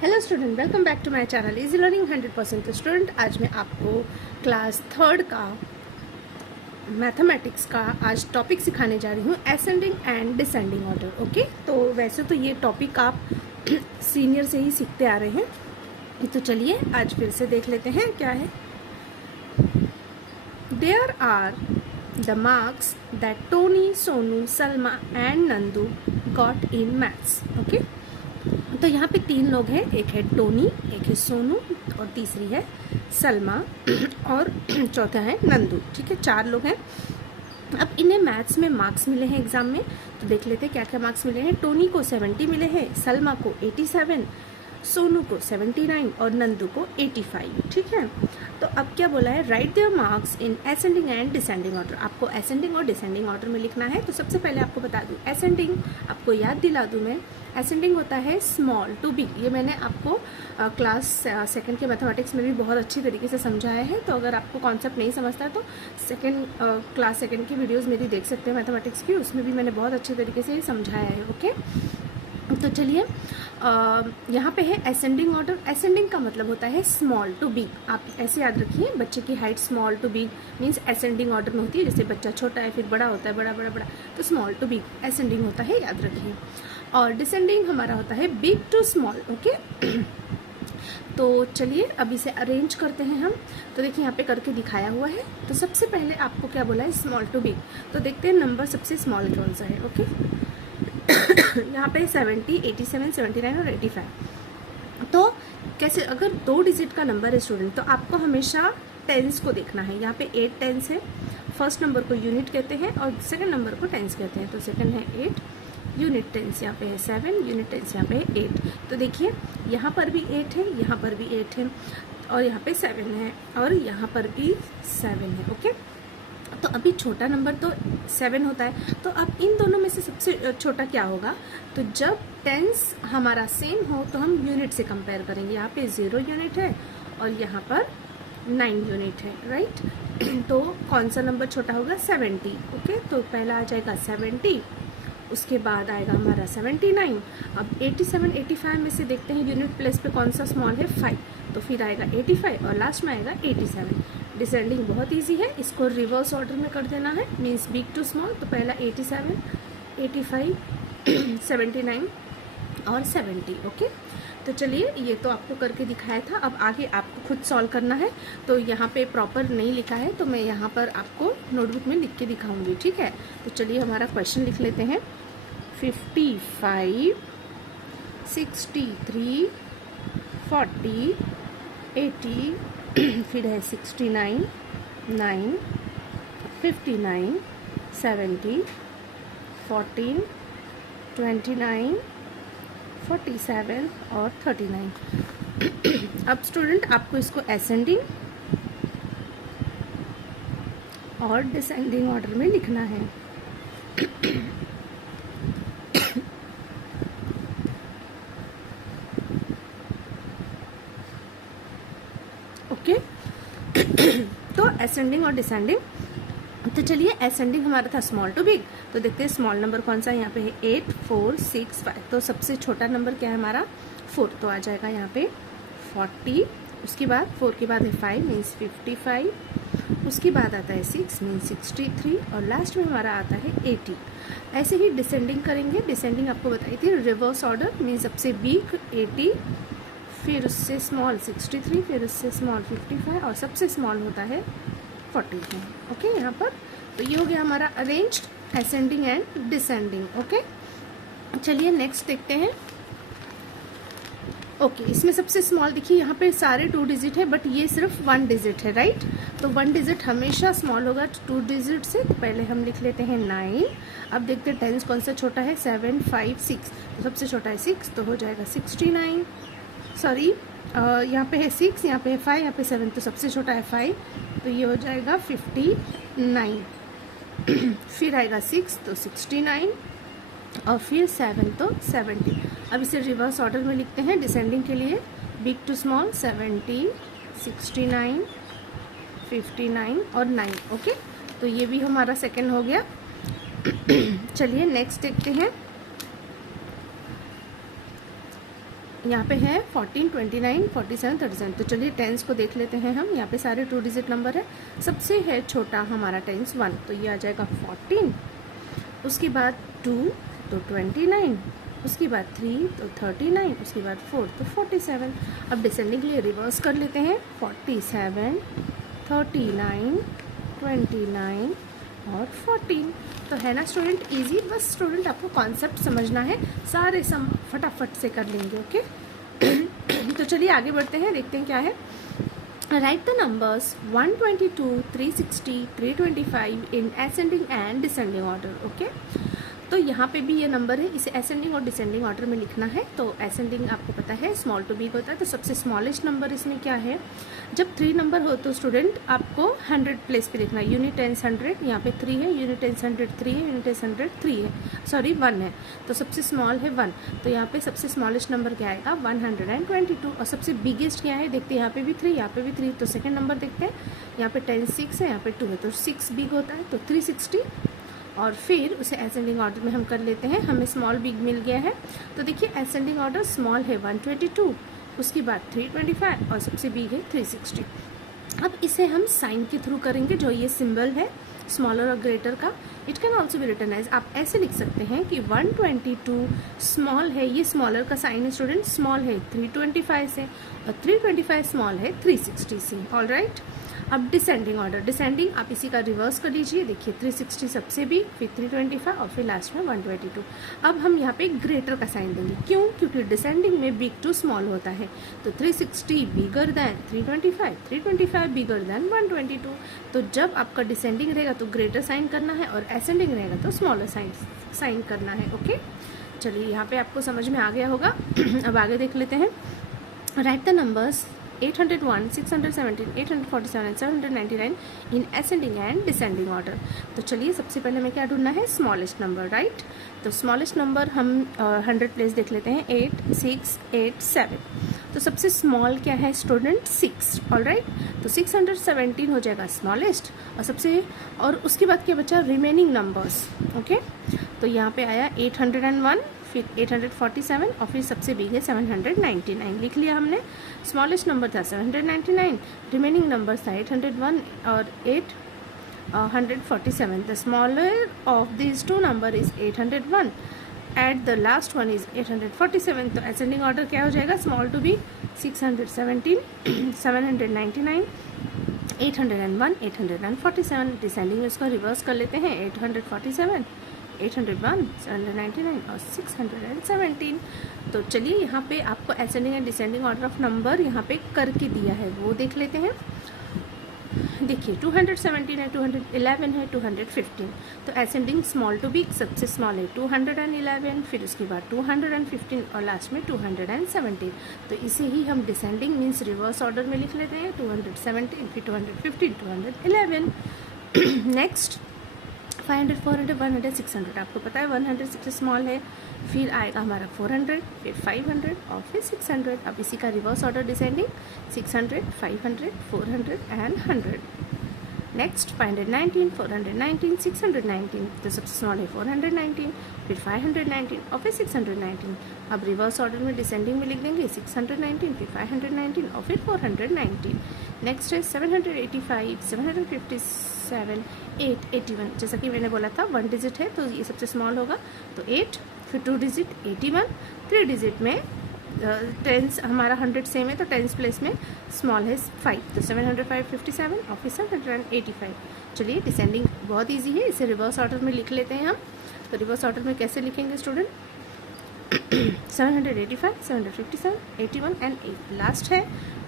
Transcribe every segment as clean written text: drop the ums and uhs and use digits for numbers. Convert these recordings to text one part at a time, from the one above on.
Hello student, welcome back to my channel Easy Learning 100% student. आज मैं आपको class third का मैथमेटिक्स का आज टॉपिक सिखाने जा रही हूँ, ascending and descending order. Okay, तो वैसे तो ये टॉपिक आप सीनियर से ही सीखते आ रहे हैं, तो चलिए आज फिर से देख लेते हैं क्या है। There are the marks that Tony, Sonu, Salma and Nandu got in maths. Okay, तो यहाँ पे तीन लोग हैं, एक है टोनी, एक है सोनू और तीसरी है सलमा और चौथा है नंदू। ठीक है, चार लोग हैं। अब इन्हें मैथ्स में मार्क्स मिले हैं एग्जाम में, तो देख लेते हैं क्या क्या मार्क्स मिले हैं। टोनी को 70 मिले हैं, सलमा को 87, सोनू को 79 और नंदू को 85। ठीक है, तो अब क्या बोला है, right there marks in ascending and descending order. आपको असेंडिंग और डिसेंडिंग ऑर्डर में लिखना है। तो सबसे पहले आपको बता दूं, असेंडिंग आपको याद दिला दूं मैं, असेंडिंग होता है स्मॉल टू बिग। ये मैंने आपको क्लास सेकंड के मैथमेटिक्स में भी बहुत अच्छी तरीके से समझाया है। तो अगर आपको कॉन्सेप्ट नहीं समझता है तो क्लास सेकंड की वीडियोस मेरी देख सकते हैं मैथमेटिक्स की, उसमें भी मैंने बहुत अच्छे तरीके से समझाया है। ओके, तो चलिए यहाँ पे है असेंडिंग ऑर्डर। असेंडिंग का मतलब होता है स्मॉल टू बिग। आप ऐसे याद रखिए, बच्चे की height small to big means ascending order में होती है। जैसे बच्चा छोटा है फिर बड़ा होता है, बड़ा बड़ा बड़ा, तो स्मॉल टू बिग असेंडिंग होता है, याद रखिए। और डिसेंडिंग हमारा होता है बिग टू स्मॉल। ओके, तो चलिए अब इसे अरेंज करते हैं हम। तो देखिए यहाँ पे करके दिखाया हुआ है। तो सबसे पहले आपको क्या बोला है, स्मॉल टू बिग। तो देखते हैं नंबर सबसे स्मॉल कौन सा है। ओके, यहाँ पे 70, 87, 79 और 85। तो कैसे, अगर 2 डिजिट का नंबर है स्टूडेंट, तो आपको हमेशा टेंस को देखना है। यहाँ पे 8 टेंस है। फर्स्ट नंबर को यूनिट कहते हैं और सेकंड नंबर को टेंस कहते हैं। तो सेकंड है 8, यूनिट टेंस यहाँ पे है 7, यूनिट टेंस यहाँ पे है 8। तो देखिए यहाँ पर भी 8 है, यहाँ पर भी 8 है और यहाँ पे 7 है और यहाँ पर भी 7 है। ओके, तो अभी छोटा नंबर तो 7 होता है। तो अब इन दोनों में से सबसे छोटा क्या होगा, तो जब टेंस हमारा सेम हो तो हम यूनिट से कंपेयर करेंगे। यहाँ पे 0 यूनिट है और यहाँ पर 9 यूनिट है, राइट। तो कौन सा नंबर छोटा होगा, 70। ओके, तो पहला आ जाएगा 70, उसके बाद आएगा हमारा 79। अब 87, 85 में से देखते हैं यूनिट प्लेस पे कौन सा स्मॉल है, 5, तो फिर आएगा 85 और लास्ट में आएगा 87। डिसेंडिंग बहुत इजी है, इसको रिवर्स ऑर्डर में कर देना है, मीन्स बिग टू स्मॉल। तो पहला 87, 85, 79 और 70। ओके, तो चलिए ये तो आपको करके दिखाया था। अब आगे आपको खुद सॉल्व करना है। तो यहाँ पे प्रॉपर नहीं लिखा है, तो मैं यहाँ पर आपको नोटबुक में लिख के दिखाऊंगी। ठीक है, तो चलिए हमारा क्वेश्चन लिख लेते हैं। 55, 63, 40, 80, फिर है 69, 9, 59, 70, 14, 29, 47 और 39। अब स्टूडेंट आपको इसको असेंडिंग और डिसेंडिंग ऑर्डर में लिखना है। ओके, तो असेंडिंग और डिसेंडिंग। तो चलिए असेंडिंग हमारा था स्मॉल टू बिग। तो देखते हैं स्मॉल नंबर कौन सा है। यहाँ पे है 8, 4, 6, 5। तो सबसे छोटा नंबर क्या है हमारा, 4। तो आ जाएगा यहाँ पे 40। उसके बाद 4 के बाद है 5 मीन्स 55। उसके बाद आता है 6 मीन्स 63 और लास्ट में हमारा आता है 80। ऐसे ही डिसेंडिंग करेंगे। डिसेंडिंग आपको बताई थी रिवर्स ऑर्डर, मीन्स सबसे बिग 80, फिर उससे स्मॉल 63, फिर उससे स्मॉल 55 और सबसे स्मॉल होता है 40। ओके, यहाँ पर तो ये हो गया हमारा arranged ascending and descending. Okay, चलिए नेक्स्ट देखते हैं। ओके, इसमें सबसे स्मॉल देखिए, यहाँ पे सारे 2 डिजिट है बट ये सिर्फ 1 डिजिट है, राइट। तो 1 डिजिट हमेशा स्मॉल होगा 2 डिजिट से। तो पहले हम लिख लेते हैं 9। अब देखते हैं टेंस कौन सा छोटा है, 7, 5, 6। तो सबसे छोटा है 6, तो हो जाएगा 69। सॉरी, यहाँ पे है 6, यहाँ पे है 5, यहाँ पे 7, तो सबसे छोटा है 5, तो ये हो जाएगा 59। फिर आएगा 6 तो 69 और फिर 7 तो 70। अब इसे रिवर्स ऑर्डर में लिखते हैं डिसेंडिंग के लिए, बिग टू स्मॉल 70, 69, 59 और 9। ओके, तो ये भी हमारा सेकंड हो गया। चलिए नेक्स्ट देखते हैं। यहाँ पे है 14, 29, 47, 37। तो चलिए टेंस को देख लेते हैं हम। यहाँ पे सारे 2 डिजिट नंबर है। सबसे है छोटा हमारा टेंस 1, तो ये आ जाएगा 14। उसके बाद 2 तो 29, उसके बाद 3 तो 39, उसके बाद 4 तो 47। अब डिसेंडिंग के लिए रिवर्स कर लेते हैं। 47, 39, 29 और 14। तो है ना स्टूडेंट इजी। बस स्टूडेंट आपको कॉन्सेप्ट समझना है, सारे सम फटाफट से कर लेंगे। ओके तो चलिए आगे बढ़ते हैं, देखते हैं क्या है। Right the numbers 122, 360, 325 in ascending and descending order. Okay तो यहाँ पे भी ये नंबर है, इसे असेंडिंग और डिसेंडिंग ऑर्डर में लिखना है। तो असेंडिंग आपको पता है स्मॉल टू बिग होता है। तो सबसे स्मॉलेस्ट नंबर इसमें क्या है, जब 3 नंबर हो तो स्टूडेंट आपको 100 प्लेस पे लिखना है। यूनिट टेंस 100, यहाँ पे 3 है, यूनिट टेंस 100 3 है, यूनिट टेंस 100 3 है, सॉरी 1 है। तो सबसे स्मॉल है 1। तो यहाँ पे सबसे स्मॉलेस्ट नंबर क्या आएगा 122। और सबसे बिगेस्ट क्या है देखते हैं, यहाँ पे भी 3, यहाँ पे भी 3। तो सेकेंड नंबर देखते हैं, यहाँ पे 10 6 है, यहाँ पे 2 है, तो 6 बिग होता है, तो 360। और फिर उसे असेंडिंग ऑर्डर में हम कर लेते हैं। हमें स्मॉल बिग मिल गया है। तो देखिए असेंडिंग ऑर्डर स्मॉल है 122, उसके बाद 325 और सबसे बिग है 360। अब इसे हम साइन के थ्रू करेंगे, जो ये सिंबल है स्मॉलर और ग्रेटर का। It can also be written as, आप ऐसे लिख सकते हैं कि 122 स्मॉल है, ये स्मॉलर का साइन है स्टूडेंट, स्मॉल है 325 से, और 325 स्मॉल है 360 से। All right. अब डिसेंडिंग ऑर्डर, डिसेंडिंग आप इसी का रिवर्स कर लीजिए। देखिए 360 सबसे बिग, फिर 325 और फिर लास्ट में 122। अब हम यहाँ पे ग्रेटर का साइन देंगे, क्यों, क्योंकि डिसेंडिंग में बिग टू स्मॉल होता है। तो 360 बिगर दैन 325, 325 बिगर दैन 122। तो जब आपका डिसेंडिंग रहेगा तो ग्रेटर साइन करना है, और असेंडिंग रहेगा तो स्मॉलर साइन करना है। ओके चलिए यहाँ पे आपको समझ में आ गया होगा। अब आगे देख लेते हैं। Right the numbers 801, 617, 847 and 799 in ascending and descending order. तो चलिए सबसे पहले हमें क्या ढूंढना है, स्मॉलेस्ट नंबर। राइट। तो स्मॉलेस्ट नंबर हम 100 प्लेस देख लेते हैं, 8 6 8 7। तो सबसे स्मॉल क्या है स्टूडेंट 6। All right. तो 617 हो जाएगा स्मॉलेस्ट, और उसके बाद क्या बचा, रिमेनिंग नंबर्स। ओके तो यहाँ पे आया 801, फिर 847 और फिर सबसे बिग है 799। लिख लिया हमने। स्मॉलेस्ट नंबर था 799, रिमेनिंग नंबर था 801 और 847। The smaller of this 2 number is 801 at the last one is 847। तो असेंडिंग ऑर्डर क्या हो जाएगा, स्मॉल टू बिग 617, 799, 801, 847। डिसेंडिंग में इसको रिवर्स कर लेते हैं, 847, 801, 799 और 617। तो चलिए यहाँ पे आपको ascending and descending order of number यहाँ पे करके दिया है, वो देख लेते हैं। देखिए 217 है, 211 है, 215। तो असेंडिंग स्मॉल टू बिग सबसे स्मॉल है 211, फिर उसके बाद 215 और लास्ट में 217। तो इसे ही हम डिसेंडिंग मीन्स रिवर्स ऑर्डर में लिख लेते हैं, 217 फिर 215 211। नेक्स्ट 500, 400, 100, 600। आपको पता है 100 सबसे स्मॉल है, फिर आएगा हमारा 400, फिर 500 और फिर 600। अब इसी का reverse order descending 600, 500, 400 and 100। Next 519, 419, 619। तो सबसे स्मॉल है 419, फिर 519 और फिर 619। अब रिवर्स ऑर्डर में डिसेंडिंग में लिख देंगे 619, फिर 519 और फिर 419। नेक्स्ट है 785, 757, 881। जैसा कि मैंने बोला था 1 डिजिट है तो ये सबसे स्मॉल होगा, तो 8, फिर 2 डिजिट 81, 3 डिजिट में टेंस हमारा 100 सेम है तो टेंस प्लेस में स्मॉल है 5, तो 705, 57 और फिर 785। चलिए डिसेंडिंग बहुत इजी है, इसे रिवर्स ऑर्डर में लिख लेते हैं हम। तो रिवर्स ऑर्डर में कैसे लिखेंगे स्टूडेंट, 785, 757, 81 एंड 8। लास्ट है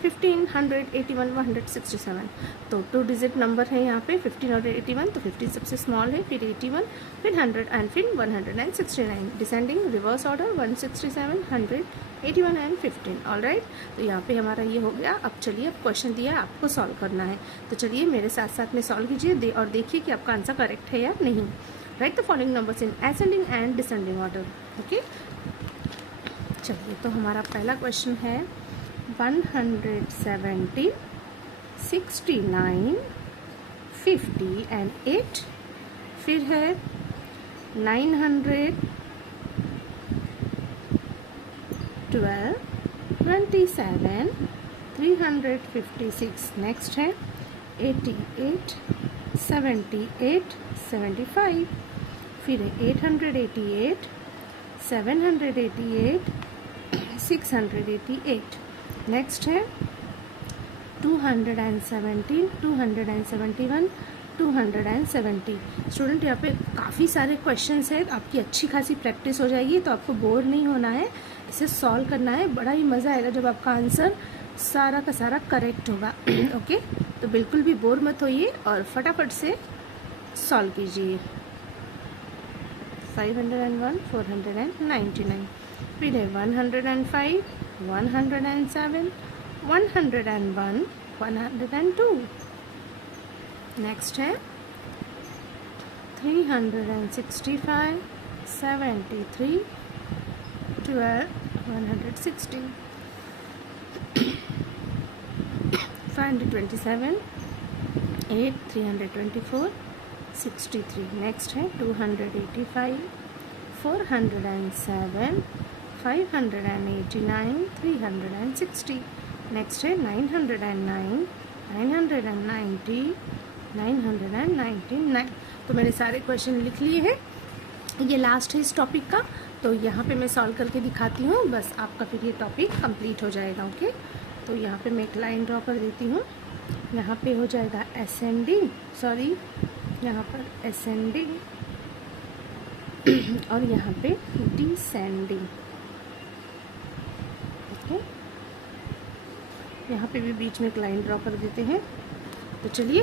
15, 100, 81, 167। तो 2 डिजिट नंबर है यहाँ पे 15 और 81। तो 15 सबसे स्मॉल है, फिर 81, फिर 100 एंड फिर 169। Descending reverse order 167, 100, 81 and 15। All right. तो यहाँ पे हमारा ये हो गया। अब चलिए अब क्वेश्चन दिया आपको सॉल्व करना है, तो चलिए मेरे साथ साथ में सॉल्व कीजिए और देखिए कि आपका आंसर करेक्ट है या नहीं। Right the following numbers in ascending and descending order. Okay चलिए तो हमारा पहला क्वेश्चन है 170, 69, 50 एंड 8। फिर है 900, 12, 27, 356. नेक्स्ट है 88, 78, 75. फिर है 888, 788, 688. नेक्स्ट है 217, 271, 270. स्टूडेंट यहाँ पे काफ़ी सारे क्वेश्चंस हैं, आपकी अच्छी खासी प्रैक्टिस हो जाएगी, तो आपको बोर नहीं होना है, इसे सॉल्व करना है. बड़ा ही मज़ा आएगा जब आपका आंसर सारा का सारा करेक्ट होगा. ओके, तो बिल्कुल भी बोर मत होइए और फटाफट से सॉल्व कीजिए. 501, 499. फिर है 105, 107, 101, 102. नेक्स्ट है 365, 73, 12, 160. 527, 8, 324, 63. नेक्स्ट है 285, 407, 589, 360. नेक्स्ट है 909, 990, 999. तो मैंने सारे क्वेश्चन लिख लिए हैं, ये लास्ट है इस टॉपिक का. तो यहाँ पे मैं सॉल्व करके दिखाती हूँ, बस आपका फिर ये टॉपिक कंप्लीट हो जाएगा. ओके, तो यहाँ पे मैं एक लाइन ड्रॉ कर देती हूँ. यहाँ पे हो जाएगा असेंडिंग, सॉरी यहाँ पर असेंडिंग और यहाँ पे डिसेंडिंग. ओके, यहाँ पे भी बीच में एक लाइन ड्रॉ कर देते हैं. तो चलिए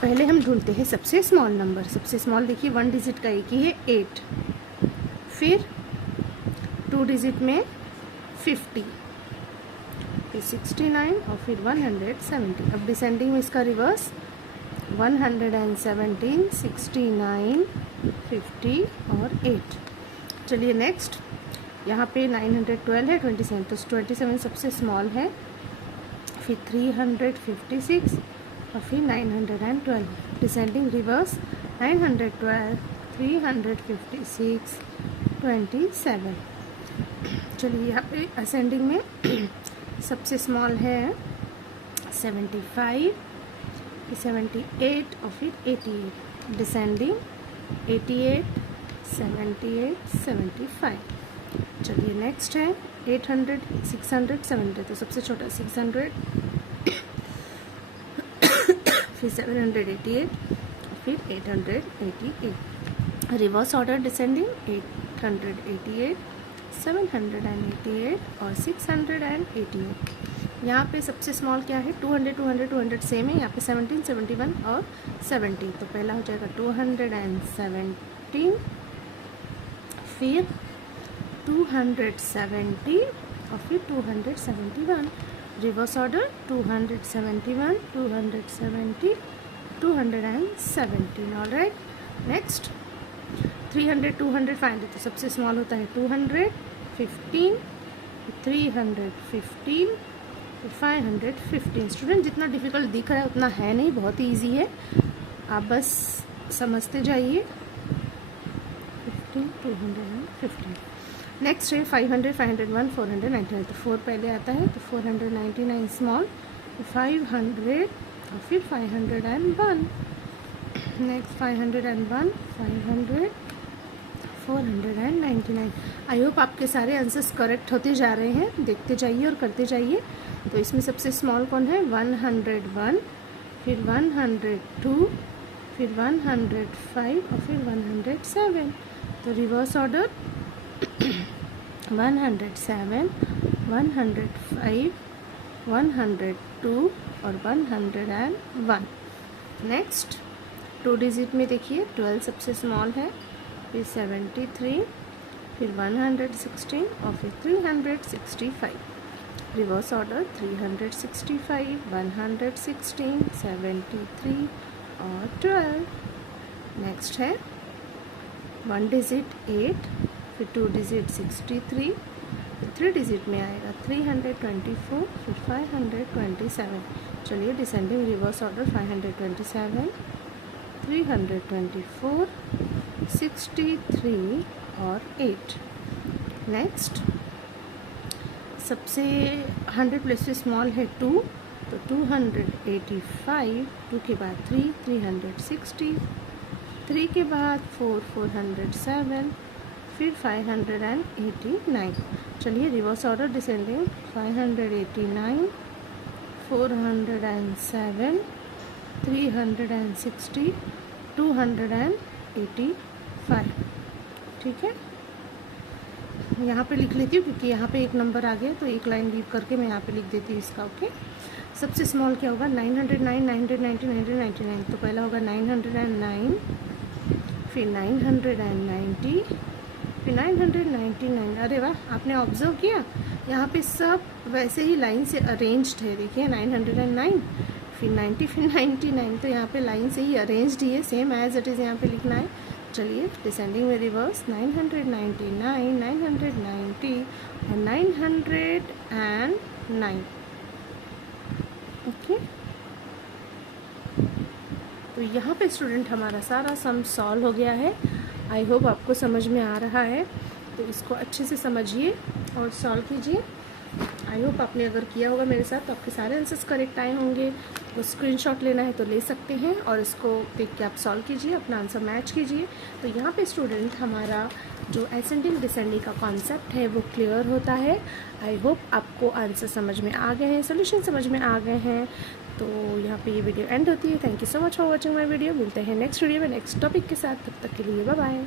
पहले हम ढूंढते हैं सबसे स्मॉल नंबर. सबसे स्मॉल देखिए 1 डिजिट का एक ही है 8, फिर 2 डिजिट में 50, फिर 69 और फिर 170. अब डिसेंडिंग में इसका रिवर्स 117, 69, 50 और 8. चलिए नेक्स्ट, यहाँ पे 912 है, 27, तो 27 सबसे स्मॉल है, फिर 356 और फिर 912. Descending reverse 912, 356, 27. चलिए यहाँ पे असेंडिंग में सबसे स्मॉल है 75, 78 और फिर 88. डिसेंडिंग 88, 78, 75. चलिए नेक्स्ट है 800, 600, 700. तो सबसे छोटा 600, फिर 788, फिर 888. रिवर्स ऑर्डर डिसेंडिंग 888, 788 और 688. यहाँ पे सबसे स्मॉल क्या है 200, 200, 200 सेम है. यहाँ पे 17, 71 और 70. तो पहला हो जाएगा 217, फिर 270 और फिर 271. Reverse order 271, 270, 217. All right. Next 300, 200, 500. तो सबसे स्मॉल होता है 200, 15, 315, 515. स्टूडेंट जितना डिफ़िकल्ट दिख रहा है उतना है नहीं, बहुत ही ईजी है, आप बस समझते जाइए. 15, 215. नेक्स्ट है 500, 501, 499. तो 4 पहले आता है, तो 499 स्मॉल, 500 और फिर 501. नेक्स्ट 501, 500, 499. आई होप आपके सारे आंसर्स करेक्ट होते जा रहे हैं, देखते जाइए और करते जाइए. तो इसमें सबसे स्मॉल कौन है 101, फिर 102, फिर 105 और फिर 107. तो रिवर्स ऑर्डर 107, 105, 102 और 101. नेक्स्ट 2 डिजिट में देखिए 12 सबसे स्मॉल है, फिर 73, फिर 116 और फिर 365. रिवर्स ऑर्डर 365, 116, 73 और 12. नेक्स्ट है 1 डिजिट 8, फिर 2 डिजिट 63, फिर 3 डिजिट में आएगा 324, फिर 527. चलिए डिसेंडिंग रिवर्स ऑर्डर 527, 324, 63 और 8. नेक्स्ट सबसे 100 प्लेस से स्मॉल है 2, तो 285, 2 के बाद 3, 360, 3 के बाद 4, 407, फिर 589। चलिए रिवर्स ऑर्डर डिसेंडिंग, 589, 407, 360, 285। ठीक है, यहाँ पे लिख लेती हूँ क्योंकि यहाँ पे एक नंबर आ गया, तो एक लाइन लीव करके मैं यहाँ पे लिख देती हूँ इसका। ओके, सबसे स्मॉल क्या होगा? 909, 990, 999। तो पहला होगा 909, फिर 990, फिर 999। अरे वाह, आपने ऑब्जर्व किया यहाँ पे सब वैसे ही लाइन से अरेंज्ड है। देखिए 909, फिर 90, फिर 99। तो यहाँ पे लाइन से ही अरेंज्ड ही है, सेम एज इट इज़ यहाँ पे लिखना है। चलिए डिसेंडिंग में रिवर्स, 999, 990 और 909। ओके, तो यहाँ पे स्टूडेंट हमारा सारा सम सॉल्व हो गया है। आई होप आपको समझ में आ रहा है, तो इसको अच्छे से समझिए और सॉल्व कीजिए। आई होप आपने अगर किया होगा मेरे साथ तो आपके सारे आंसर्स करेक्ट आए होंगे। वो स्क्रीनशॉट लेना है तो ले सकते हैं और इसको देख के आप सॉल्व कीजिए, अपना आंसर मैच कीजिए। तो यहाँ पे स्टूडेंट हमारा जो असेंडिंग डिसेंडिंग का कॉन्सेप्ट है वो क्लियर होता है। आई होप आपको आंसर समझ में आ गए हैं, सोल्यूशन समझ में आ गए हैं। तो यहाँ पे ये वीडियो एंड होती है। Thank you so much for watching my video. मिलते हैं नेक्स्ट वीडियो में नेक्स्ट टॉपिक के साथ, तब तक के लिए बाय बाय।